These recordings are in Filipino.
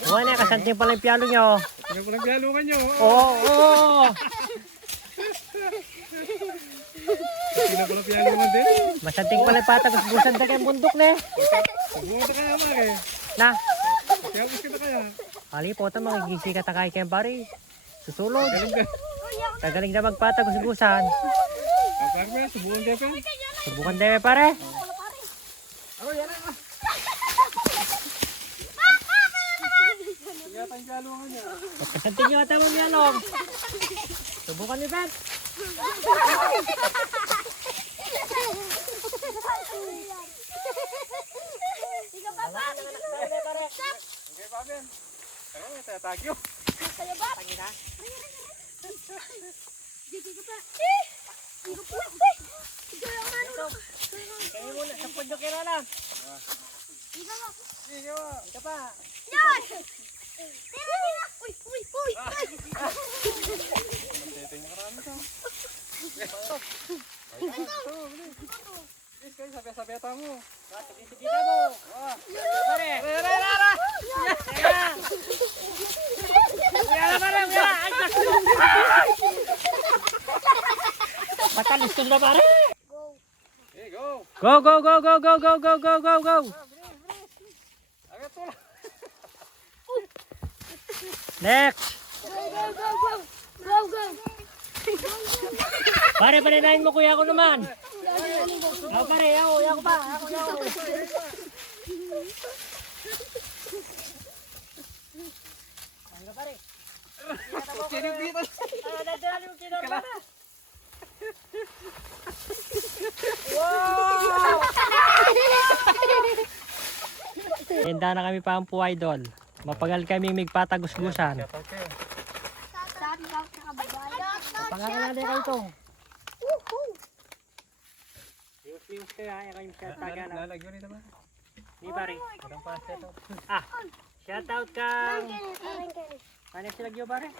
Buwan na, kasanting pala yung piyalo niyo. Ano po naglalungan nyo? Oo. Sino po naglalungan din? Masanting pala yung patagos busan na kayong bundok na eh. Pumunta kaya mare. Na, Kaya bus kita kaya. halipota magigisi ka takay kayong pare. Susulod. Galing ka. Tagaling na magpatagos busan. Pare, subukan kayo pa. Subukan din pare. Ako yan na. Kaya tayong lalungan niya. Kasanting nyo ata mong yalong. Subukan ni Ben. Okay, Fabian. Pero may tatagyo. Tangi na. Kayo muna, sa pundo kira lang. Sige ba? Ika pa. Magteteng marami to. Please kayo, sabi-sabeta mo. Kita mo. Pare. Teka. Uyala pare, uyala. Ay, naku. Matalis ka na pare. Okay, go. Go, go, go, go, go, go, go, go, go, go. Agad to lang. Next. Pare, paninahin mo kuya ko naman. Ako pare, ako pa. Ako. Ano pare? Kinipitan. Dadali mo kinarma na. Wow! Handa na kami pa ang po idol. Mapagal kaming migpatagusgusan. Pangalan natin kayo ito. Liwas kaya kayong shoutout na. Lalagyan rin naman. Ni pare. Parang pa shoutout. Ah, shoutout kang... Ano sila gyo pare?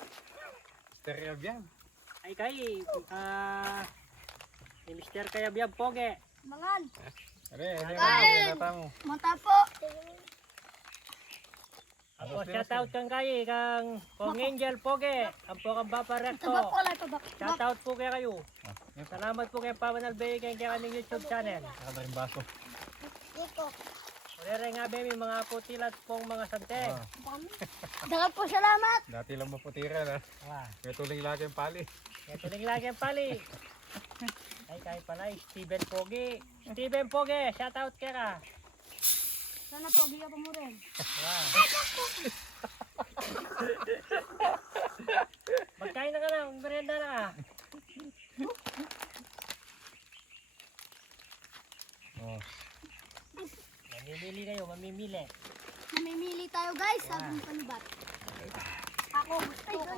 Stereo yan. Ay kay, ni Mr. Kayabiyab Poge. Mangan. Are, ano mo? Mata po. Ako shoutout kang kay, kang Pong Angel Poge. Ang po kang Bapa Recto. Tabak po lang, tabak. Shoutout po kaya kayo. Salamat po kay Pawan Albay kay aming YouTube channel. Saka na rin baso. Dito. Ure nga be may mga putilat pong mga sante. Dagat po salamat. Dati lang maputira na. Wah, May tuling lagi ang pali. ito lang lagi ang pali. Ay kay pala Steven Poge. Steven Poge, shoutout kaya ka. Sana po, giya po mo rin. Wow. Magkain na ka na, merienda na ka. Oh. Mamimili kayo, mamimili. Namimili tayo guys, sabi ng panibat. Ako gusto ko.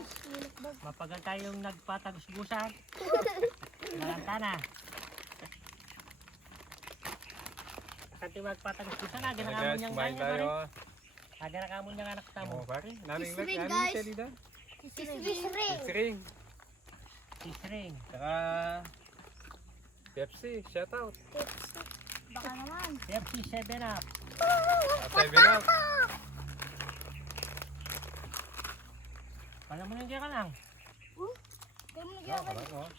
Mapagal tayong nagpatagusgusan. Nalanta na. Kasi magpatagusgusan na, Guys, ganakamon niyang kumain ganyan tayo. pare. Ganakamon niyang anak tamo. Oh, pare. Naning Sisring, naning guys. Shelida. Sisring. Sisring. Sisring. Saka Pepsi, shoutout. Baka naman. Pepsi 7-Up. Seven up. Pala mo nang ka lang. Kaya mo Oh, nagyawa. parang, oh.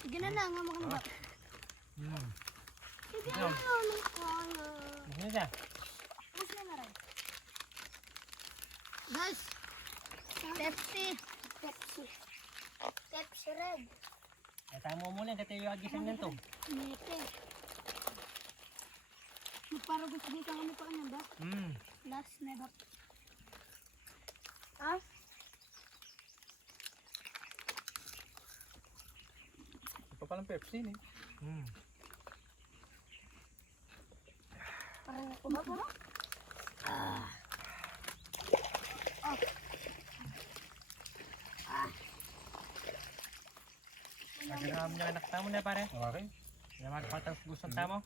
Sige na nga mga ba. Sige na nga. Ano siya? Mas na rin. Guys. Pepsi. Pepsi red. Ay tamo mo lang, katayo agisan nito. Nete. Para gusto kami pa kanya ba? Last never. Ah? Ito palang Pepsi ni. Parang ako ba po? Naganakamon niyang anak tamo na pare. Okay. Yung magpatagusgusan tamo.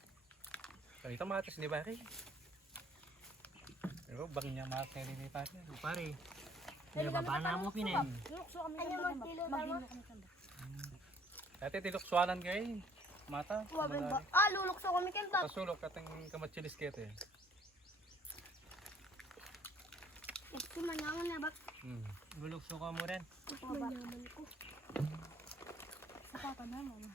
So, ito matas ni pare. Pero bangin niya matas ni ni pare. Pare. Pero baba na mo pinin. Lukso kami sa mga maghilo kami sa Dati tiluksuanan kayo. Mata. lulukso kami kay Bob. Pasulok katang kamachilis kete. Ito manyaman na ba? Bulok suka mo rin. Ito ba? Manyaman ko. Sa papa na mama.